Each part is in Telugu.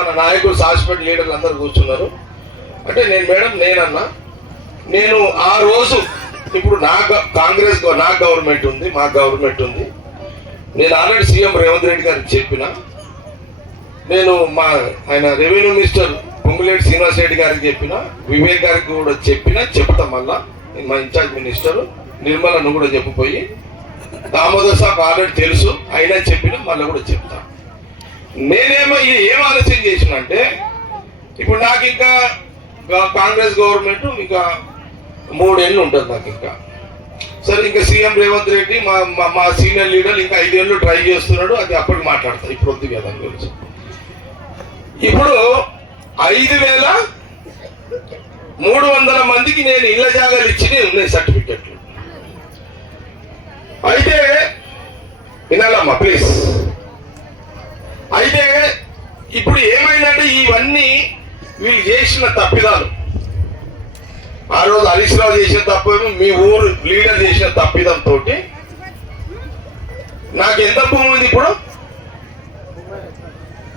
మన నాయకులు సాసిపేట లీడర్లు అందరూ కూర్చున్నారు. అంటే నేను మేడం నేనన్నా నేను ఆ రోజు ఇప్పుడు కాంగ్రెస్ నా గవర్నమెంట్ ఉంది, మా గవర్నమెంట్ ఉంది. నేను ఆల్రెడీ సీఎం రేవంత్ రెడ్డి గారికి చెప్పిన, నేను ఆయన రెవెన్యూ మినిస్టర్ పొంగులేటి శ్రీనివాస్ రెడ్డి గారికి చెప్పిన, వివేక్ గారికి కూడా చెప్తా మళ్ళా మా ఇన్ఛార్జ్ మినిస్టర్ నిర్మలను కూడా చెప్పిపోయి, దామోదర్ సాబ్ ఆల్రెడీ తెలుసు అయినా చెప్పిన మళ్ళీ కూడా చెప్తా. నేనేమో ఏం ఆలోచన చేసిన అంటే ఇప్పుడు నాకు ఇంకా కాంగ్రెస్ గవర్నమెంట్ ఇంకా 3 ఏళ్ళు ఉంటుంది నాకు ఇంకా. సరే ఇంకా సీఎం రేవంత్ రెడ్డి మా సీనియర్ లీడర్ ఇంకా 5 ఏళ్ళు ట్రై చేస్తున్నాడు, అది అప్పటికి మాట్లాడతా. ఇప్పుడు వద్దు కదా గురించి. ఇప్పుడు 5,300 మందికి నేను ఇళ్ల జాగాలు ఇచ్చినవి ఉన్నాయి సర్టిఫికెట్లు. అయితే వినాలమ్మా ప్లీజ్. అయితే ఇప్పుడు ఏమైందంటే ఇవన్నీ వీళ్ళు చేసిన తప్పిదాలు. ఆ రోజు హరీష్ రావు చేసిన తప్పిదం, మీ ఊరు లీడర్ చేసిన తప్పిదంతో నాకు ఎంత భూమి ఉంది ఇప్పుడు?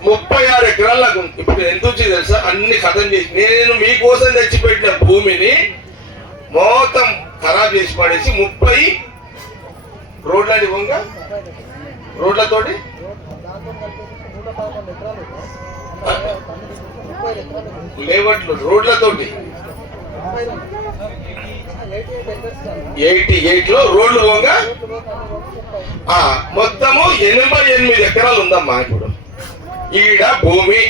36 ఎకరాలకు. ఇప్పుడు ఎంత వచ్చింది తెలుసా? అన్ని ఖతం చేసి నేను మీకోసం తెచ్చిపెట్టిన భూమిని మొత్తం ఖరాబ్ చేసి పడేసి 30 రోడ్లని వంగా రోడ్లతోటి లేవట్లు రోడ్లతోటి 88లో రోడ్లు పోగా మొత్తము 88 ఎకరాలు ఉందమ్మా. ఇప్పుడు ఈడ భూమి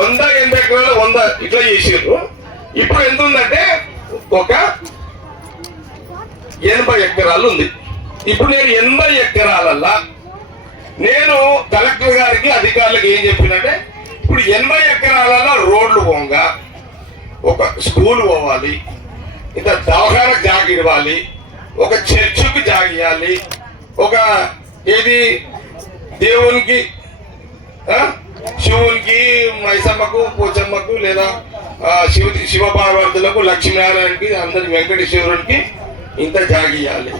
180 ఎకరాలు 100 ఇట్లా చేసారు. ఇప్పుడు ఎంత ఉందంటే ఒక 80 ఎకరాలు ఉంది. ఇప్పుడు నేను 80 ఎకరాలల్లా నేను కలెక్టర్ గారికి అధికారులకు ఏం చెప్పినంటే ఇప్పుడు 80 ఎకరాలలో రోడ్లు పోగా ఒక స్కూల్ పోవాలి, ఇంత దవాఖానకు జాగ ఇవ్వాలి, ఒక చర్చికి జాగ ఇవ్వాలి, ఒక ఏది దేవునికి శివునికి మైసమ్మకు పోచమ్మకు లేదా శివపార్వతులకు లక్ష్మీనారాయణకి అందరి వెంకటేశ్వరునికి ఇంత జాగియాలి,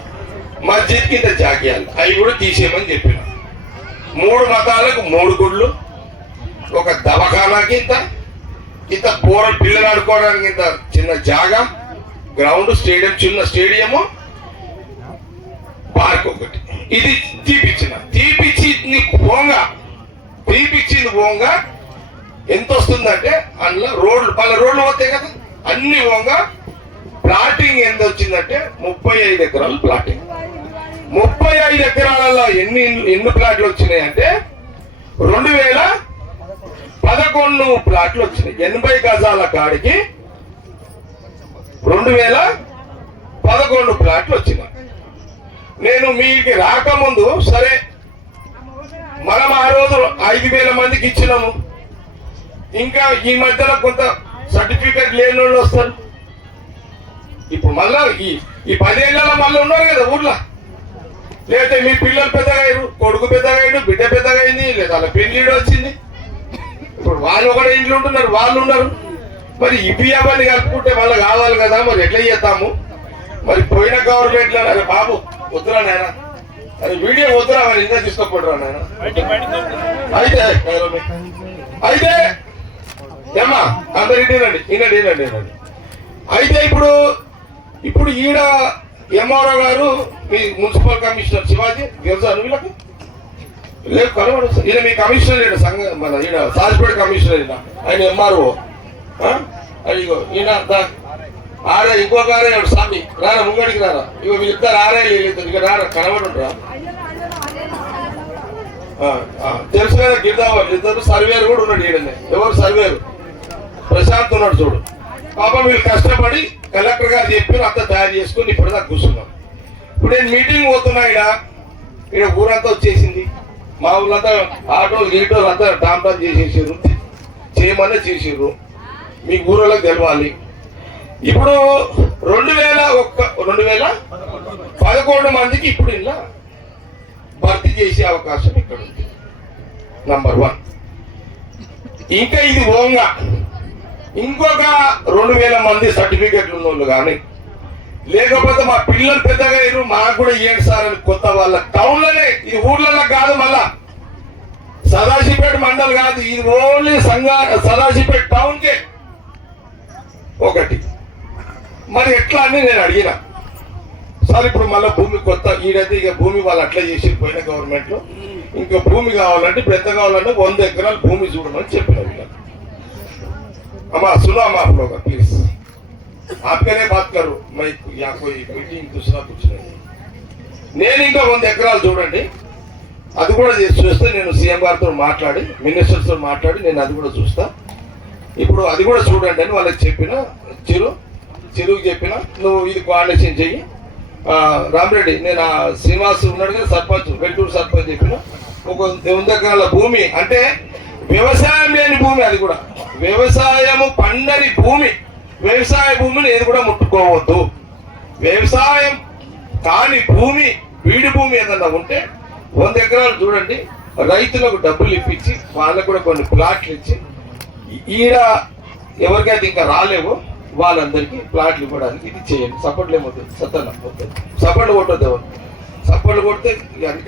మస్జిద్కి ఇంత జాగియాలి. అవి కూడా తీసేయమని చెప్పిన. 3 మతాలకు 3 గుళ్ళు, ఒక దవాఖానాకి ఇంత పిల్లలు ఆడుకోవడానికి ఇంత చిన్న జాగా, గ్రౌండ్ స్టేడియం, చిన్న స్టేడియము, పార్క్ ఒకటి. ఇది తీపిచ్చింది పోంగా ఎంత వస్తుందంటే అందులో రోడ్లు పోతాయి కదా అన్ని పోంగా ప్లాటింగ్ ఎంత వచ్చిందంటే 35 ఎకరాలు ప్లాటింగ్. 35 ఎకరాలలో ఎన్ని ప్లాట్లు వచ్చినాయంటే 2011 ప్లాట్లు వచ్చినాయి. 80 గజాల కాడికి 2011 ప్లాట్లు వచ్చినాయి. నేను మీకు రాకముందు సరే మనం ఆ రోజు 5,000 మందికి ఇచ్చినాము. ఇంకా ఈ మధ్యలో కొంత సర్టిఫికెట్ లేని వాళ్ళు వస్తారు. ఇప్పుడు మళ్ళా ఈ 10 ఏళ్ళలో మళ్ళీ ఉన్నారు కదా ఊర్లో. లేకపోతే మీ పిల్లలు పెద్దగా అయ్యారు, కొడుకు పెద్దగా అయ్యాడు, బిడ్డ పెద్దగా అయింది, లేదా వాళ్ళ పెళ్లిడు వచ్చింది. ఇప్పుడు వాళ్ళు ఒకటే ఇంట్లో ఉంటున్నారు, వాళ్ళు ఉన్నారు. మరి ఇవి అవన్నీ కలుపుకుంటే మళ్ళీ కావాలి కదా, మరి ఎట్లా చేస్తాము? మరి పోయిన గవర్నమెంట్లో అరే బాబు వద్దురా నాయన, అది వీడియో వద్దురా మరి ఇంకా తీసుకోకూడరా నాయన. అయితే ఏమ్మా అందరు వినండి. అయితే ఇప్పుడు ఈడ ఎంఆర్ఓ గారు మీ మున్సిపల్ కమిషనర్ శివాజీ తెలుసా వీళ్ళకి? లేదు కనబడు. ఈయన మీ కమిషనర్ ఈయన మన ఈయన సాజిపేట కమిషనర్ ఈయన, ఆయన ఎంఆర్ఓ. అదిగో ఈయన ఆరే ఇంకొక ఆరే స్వామి రారా ముంగడికి రారా. ఇగో వీళ్ళిద్దరు ఆరే లేదు ఇక రారా కనబడురా. తెలుసు కదా గిరిదాబాద్ ఇద్దరు సర్వేరు కూడా ఉన్నాడు ఈడనే. ఎవరు సర్వేరు? ప్రశాంత్ ఉన్నాడు చూడు. పాపం వీళ్ళు కష్టపడి కలెక్టర్ గారు చెప్పి అంతా తయారు చేసుకుని ఇప్పుడు దాకా కూర్చున్నాం. ఇప్పుడు నేను మీటింగ్ పోతున్నా ఈడ ఊరంతా వచ్చేసింది. మా ఊళ్ళంతా ఆటోలు గీటోలు అంతా టామ్ చేసేసారు, చేయమనే చేసారు. మీ ఊళ్ళకి తెలవాలి. ఇప్పుడు 2011 మందికి ఇప్పుడు ఇలా భర్తీ చేసే అవకాశం ఇక్కడ ఉంది. నంబర్ 1. ఇంకా ఇది ఓంగా ఇంకొక 2,000 మంది సర్టిఫికెట్లు ఉన్న వాళ్ళు కానీ లేకపోతే మా పిల్లలు పెద్దగా అయ్యారు మాకు కూడా ఇవ్వండి సార్ అని కొత్త వాళ్ళ టౌన్లోనే, ఇది ఊర్లలో కాదు, మళ్ళా సదాశివపేట మండల్ కాదు, ఇది ఓన్లీ సదాశివపేట టౌన్ కే ఒకటి. మరి ఎట్లా అని నేను అడిగిన, సార్ ఇప్పుడు మళ్ళీ భూమి కొత్త ఈడైతే ఇక భూమి వాళ్ళు అట్లా చేసి పోయిన గవర్నమెంట్ లో ఇంకా భూమి కావాలంటే ఇప్పుడు ఎంత కావాలంటే 100 ఎకరాలు భూమి చూడమని చెప్పిన వీళ్ళకి. అమ్మా सुनो अम्मा आप लोग प्लीज, आपके लिए बात करो, मैं यहाँ कोई मीटिंग दूसरा कुछ नहीं. నేను ఇంకా 100 ఎకరాలు చూడండి, అది కూడా చూస్తే నేను సీఎం గారితో మాట్లాడి మినిస్టర్స్ తో మాట్లాడి నేను అది కూడా చూస్తా. ఇప్పుడు అది కూడా చూడండి అని వాళ్ళకి చెప్పిన. చిరుకు చెప్పిన నువ్వు ఇది కోఆర్డినేషన్ చెయ్యి. రామరెడ్డి నేను శ్రీనివాస్ ఉన్నాడు కదా సర్పంచ్, వెల్టూరు సర్పంచ్ చెప్పిన ఒక 100 ఎకరాల భూమి అంటే వ్యవసాయం లేని భూమి, అది కూడా వ్యవసాయము పండని భూమి, వ్యవసాయ భూమిని ఏది కూడా ముట్టుకోవద్దు. వ్యవసాయం కాని భూమి, వీడి భూమి ఏదన్నా ఉంటే 100 ఎకరాలు చూడండి, రైతులకు డబ్బులు ఇప్పించి వాళ్ళకు కూడా కొన్ని ప్లాట్లు ఇచ్చి ఈడ ఎవరికైతే ఇంకా రాలేవో వాళ్ళందరికీ ప్లాట్లు ఇవ్వడానికి ఇది చేయండి. సపోర్ట్లు ఏమవుతుంది సత్తన్న సపోర్ట్లు కొట్టద్దు, ఎవరు సపోర్ట్లు కొడితే